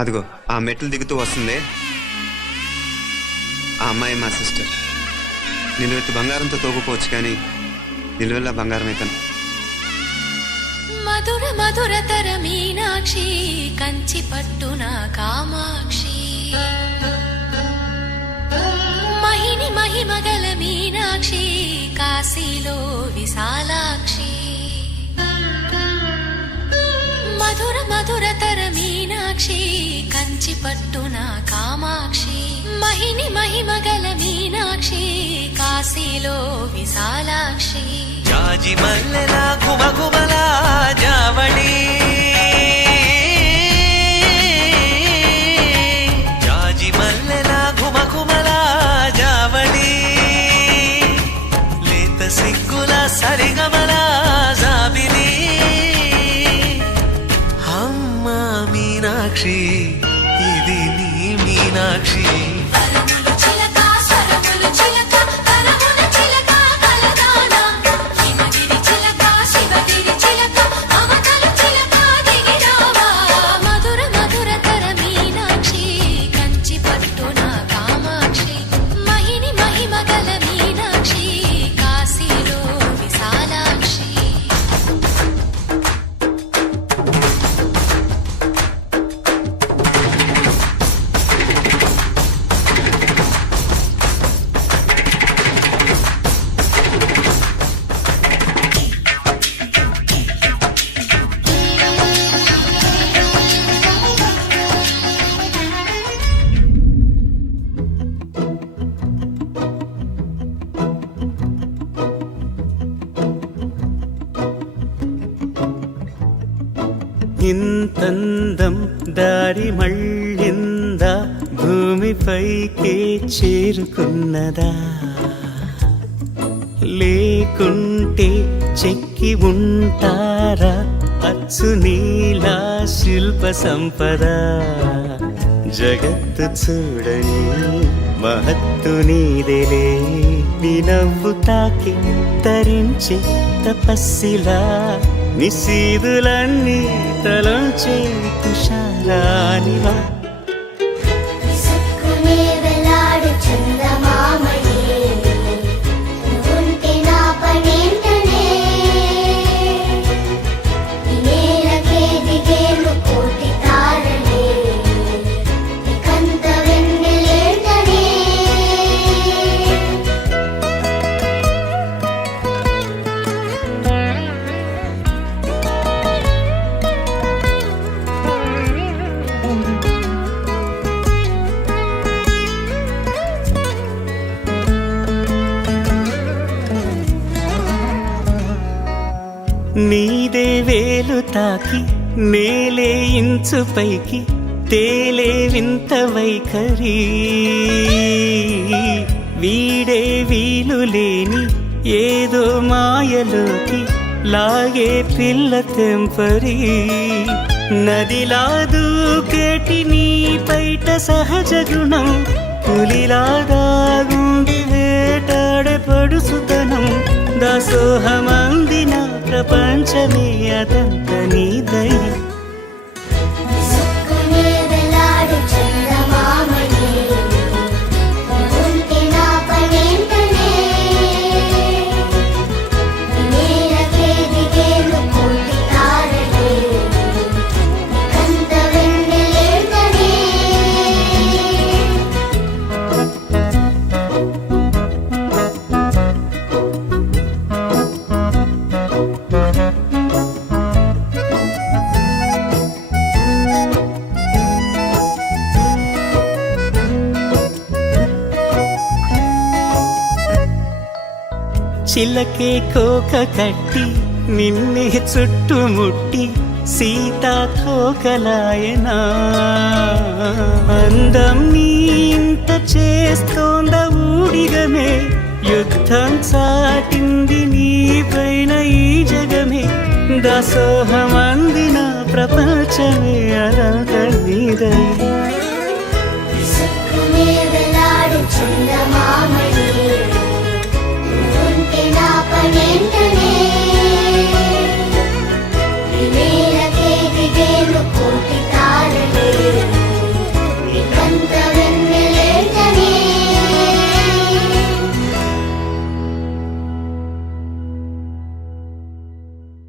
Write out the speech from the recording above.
అదిగో ఆ మెట్లు దిగుతూ వస్తుంది ఆ అమ్మాయి మా సిస్టర్. నిలువెత్తు బంగారంతో తోగుకోవచ్చు కానీ నిలువెల్లా బంగారం అవుతాను. మధుర మధురతర మీనాక్షి కంచి పట్టున కామాక్షి మహిని మహిమగల మీనాక్షి కాశీలో విశాలాక్షి మధుర మధురతర మీనాక్షి కంచి పట్టున కామాక్షి మహిని మహిమగల మీనాక్షి కాశీలో విశాలాక్షి జాజి మల్లెలా ఘుమఘుమలా జావళి జాజి మల్లెలా ఘుమఘుమలా జావళి లేత సిగ్గుల సరిగమలా జాబిలి అమ్మ మీనాక్షి ఇది నీ మీనాక్షి ఇంతందం దారి మళ్ళిందా భూమిపైకే చేరుకున్నదా లేకుంటే చెక్కి ఉంటారా అచ్చు నీలా శిల్ప సంపద జగత్తు చూడని మహత్తు నీదేలే నీ నవ్వు తాకి తరించే తపస్సిలా నిశీదులన్నీ తలంచే తుషారానివా నీదే వేలు తాకి నేలే ఇంచు పైకి తేలే వింత వైఖరి వీడే వీలు లేని ఏదో మాయలోకి లాగే పిల్ల తెంపరి నదిలా దూకేటి నీ పైట సహజ గుణం పులిలాగా గుండి వేటాడే పడుసుతనం దాసోహమందిన ప్రపంచమే అదంత నీ దయ చిలకే కోక కట్టి నిన్నే చుట్టుముట్టి సీతాకోకలాయనా అందం నీ ఇంత చేస్తోంద ఊడిగమే యుద్ధం చాటింది నీ పైన ఈ జగమే దాసోహమందిన ప్రపంచమే అలా